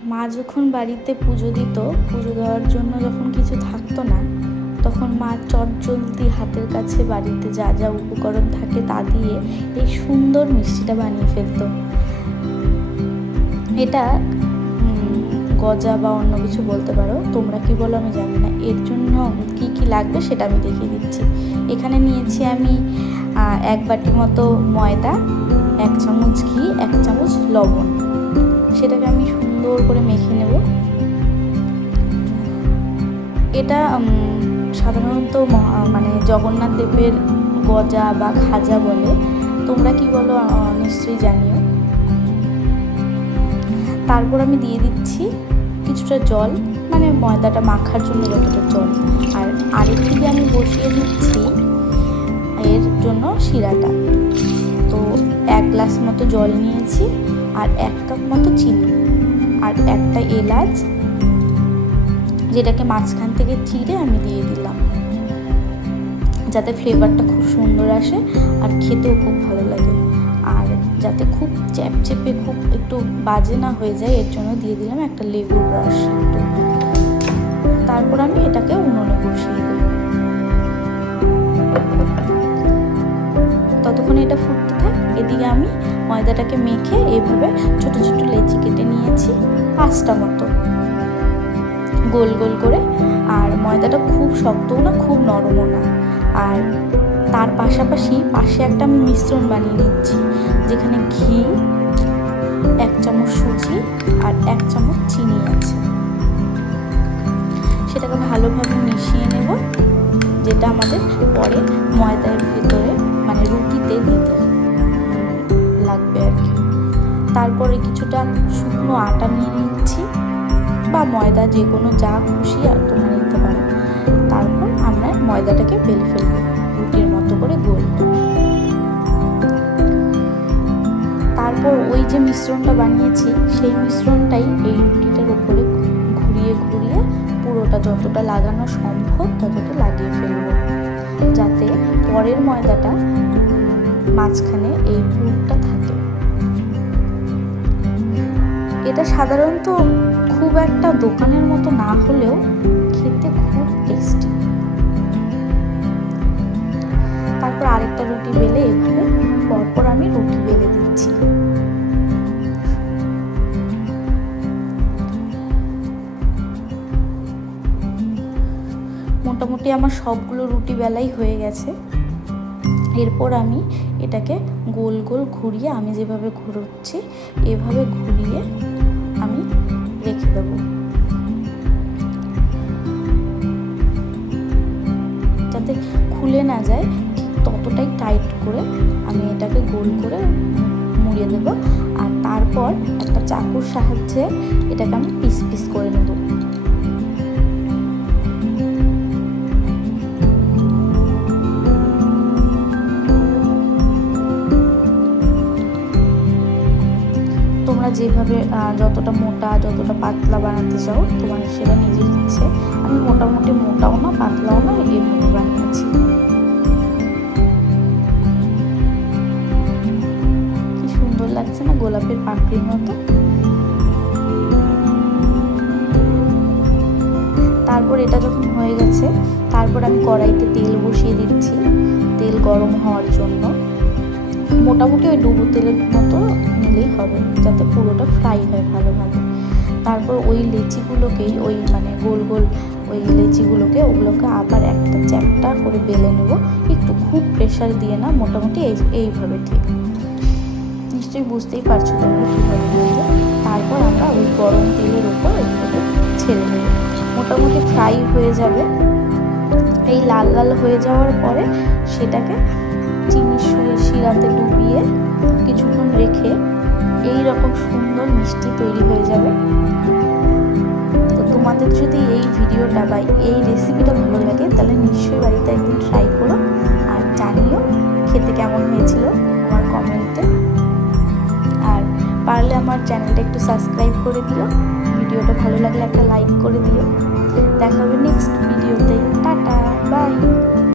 মা যখন বাড়িতে পুজো দিত, পুজো দেওয়ার জন্য যখন কিছু থাকতো না, তখন মা চটজলদি হাতের কাছে বাড়িতে যা যা উপকরণ থাকে তা দিয়ে এই সুন্দর মিষ্টিটা বানিয়ে ফেলতো। এটা গজা বা অন্য কিছু বলতে পারো, তোমরা কি বলো আমি জানি না। এর জন্য কি কি লাগবে সেটা আমি দেখিয়ে দিচ্ছি। এখানে নিয়েছি আমি 1 বাটি মতো ময়দা, 1 চামচ ঘি, 1 চামচ লবণ। সেটাকে আমি সুন্দর করে মেখে নেব। এটা সাধারণত মানে জগন্নাথ দেবের গজা বা খাজা বলে, তোমরা কি বলো নিশ্চয়ই জানিও। তারপর আমি দিয়ে দিচ্ছি কিছুটা জল, মানে ময়দাটা মাখার জন্য যতটা জল। আর আরেক দিকে আমি বসিয়ে দিচ্ছি এর জন্য শিরাটা। তো 1 গ্লাস মতো জল নিয়েছি, আর 1 কাপ মতো চিনি, আর একটা এলাচ, যেটাকে মাঝখান থেকে চিড়ে আমি দিয়ে দিলাম, যাতে ফ্লেভারটা খুব সুন্দর আসে আর খেতেও খুব ভালো লাগে। আর যাতে খুব চ্যাপচ্যাপে, খুব একটু বাজে না হয়ে যায়, এর জন্য দিয়ে দিলাম একটা লেবুর রস একটু। তারপর আমি এটাকে উনুনে বসিয়ে দিই। ততক্ষণে এটা ফুটতে থাক। এদিকে আমি ময়দাটাকে মেখে এভাবে ছোট ছোট লেচি কেটে নিয়েছি 5টা মতো, গোল গোল করে। আর ময়দাটা খুব শক্তও না, খুব নরমও না। আর তার পাশাপাশি পাশে একটা আমি মিশ্রণ বানিয়ে নিচ্ছি, যেখানে ঘি, 1 চামচ সুজি আর 1 চামচ চিনি আছে। সেটাকে ভালোভাবে মিশিয়ে নেব, যেটা আমাদের পরে ময়দার ভেতরে মানে রুটিতে দিতে লাগবে আর কি। তারপরে কিছুটা শুকনো আটা নিয়ে নিচ্ছি, বা ময়দা, যে কোনো যা খুশি আর তোমরা নিতে পারো। তারপর আমরা ময়দাটাকে বেলে ফেলবো রুটির মতো করে গোল করে। তারপর ওই যে মিশ্রণটা বানিয়েছি, সেই মিশ্রণটাই এই রুটিটার উপরে ঘুরিয়ে ঘুরিয়ে পুরোটা যতটা লাগানো সম্ভব ততটা লাগিয়ে ফেলবো, যাতে পরের ময়দাটা মাঝখানে এই পুরটা থাকে। এটা সাধারণত খুব একটা দোকানের মতো না হলেও খেতে খুব টেস্টি। তারপর আরেকটা রুটি বেলে এভাবে পরপর আমি রুটি বেলে দিচ্ছি। মোটামুটি আমার সবগুলো রুটি বেলাই হয়ে গেছে। এরপর আমি এটাকে গোল গোল ঘুরিয়ে, আমি যেভাবে ঘুরোচ্ছি এভাবে ঘুরিয়ে আমি রেখে দেবো, যাতে খুলে না যায়। ঠিক ততটাই টাইট করে আমি এটাকে গোল করে মুড়িয়ে দেবো। আর তারপর একটা চাকুর সাহায্যে এটাকে আমি পিস পিস করে নেব। তোমরা যেভাবে যতটা মোটা যতটা পাতলা বানাতে চাও তোমার সেটা নিজের ইচ্ছে। আমি মোটামুটি মোটাও না পাতলাও না, এইভাবে বানিয়েছি। কি সুন্দর লাগছে না, গোলাপের পাপড়ির মতো। তারপর এটা যখন হয়ে গেছে, তারপর আমি কড়াইতে তেল বসিয়ে দিচ্ছি, তেল গরম হওয়ার জন্য। মোটামুটি ওই ডুবো তেলের মতো নিলেই হবে, যাতে পুরোটা ফ্রাই হয় ভালোভাবে। তারপর ওই লেচিগুলোকেই, ওই মানে গোল গোল ওই লেচিগুলোকে, ওগুলোকে আবার একটা চ্যাপ্টা করে বেলে নেব। একটু খুব প্রেশার দিয়ে না, মোটামুটি এইভাবে। ঠিক নিশ্চয়ই বুঝতেই পারছো তোমরা কীভাবে বলবো। তারপর আমরা ওই গরম তেলের উপর এইভাবে ছেড়ে দেব। মোটামুটি ফ্রাই হয়ে যাবে। এই লাল লাল হয়ে যাওয়ার পরে সেটাকে চিনির শিরাতে ডুবিয়ে কিছুক্ষণ রেখে এই রকম সুন্দর মিষ্টি তৈরি হয়ে যাবে। তো তোমাদের যদি এই ভিডিওটা বা এই রেসিপিটা ভালো লাগে, তাহলে নিশ্চয়ই বাড়িতে একদিন ট্রাই করো, আর জানিও খেতে কেমন হয়েছিল আমার কমেন্টে। আর পারলে আমার চ্যানেলটা একটু সাবস্ক্রাইব করে দিও। ভিডিওটা ভালো লাগলে একটা লাইক করে দিও। দেখা হবে নেক্সট ভিডিওতে। Tata, by.